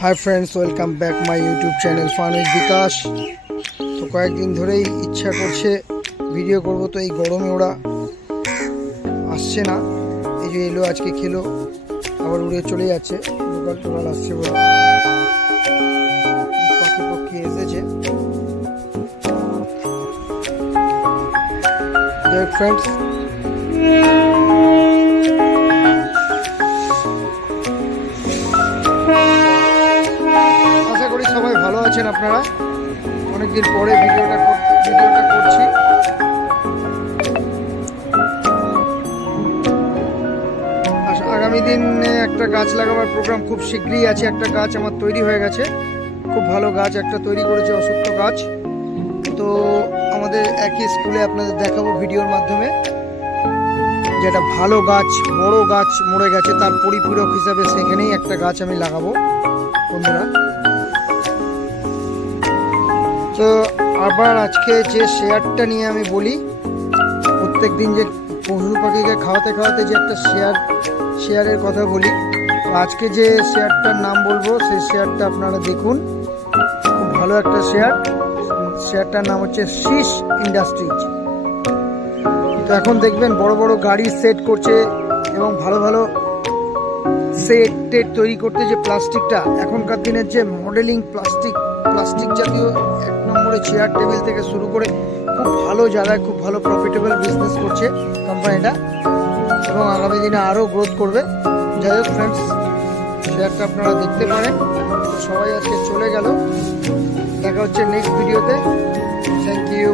Hi friends, welcome back my YouTube channel फान with विकास। तो कয়েকদিন ধরেই ইচ্ছা করছে ভিডিও করব, তো এই গরমে ওরা আসছে না। এই যে এলো, আজকে খেলো, আবার উড়ে চলে যাচ্ছে। লোকাল টোকাল আসছে বলে পাখি পক্ষী এসেছে। ফ্রেন্ডস, আশা করি সবাই ভালো আছেন। আপনারা অনেকদিন পরে ভিডিওটা করছি। আগামী দিনে একটা গাছ লাগাবার প্রোগ্রাম খুব শীঘ্রই আছে। একটা গাছ আমার তৈরি হয়ে গেছে, খুব ভালো গাছ একটা তৈরি করেছে, অশ্বত্থ গাছ। তো আমাদের একই স্কুলে আপনাদের দেখাবো ভিডিওর মাধ্যমে, যেটা ভালো গাছ, বড় গাছ মরে গেছে, তার পরিপূরক হিসাবে সেখানেই একটা গাছ আমি লাগাবো বন্ধুরা। তো আবার আজকে যে শেয়ারটা নিয়ে আমি বলি, প্রত্যেক দিন যে পশু পাখিকে খাওয়াতে খাওয়াতে যে একটা শেয়ারের কথা বলি, আজকে যে শেয়ারটার নাম বলবো সেই শেয়ারটা আপনারা দেখুন। খুব ভালো একটা শেয়ারটার নাম হচ্ছে শীষ ইন্ডাস্ট্রিজ। তো এখন দেখবেন বড় বড় গাড়ি সেট করছে এবং ভালো ভালো সেট তৈরি করতে যে প্লাস্টিকটা, এখনকার দিনের যে মডেলিং প্লাস্টিক জাতীয় এক নম্বরে চেয়ার টেবিল থেকে শুরু করে খুব ভালো জায়গায় খুব ভালো প্রফিটেবল বিজনেস করছে কোম্পানিটা, এবং আগামী দিনে আরও গ্রোথ করবে। যাই হোক ফ্রেন্ডস, শেয়ারটা আপনারা দেখতে পারেন। সবাই আজকে চলে গেল, দেখা হচ্ছে নেক্সট ভিডিওতে। Thank you.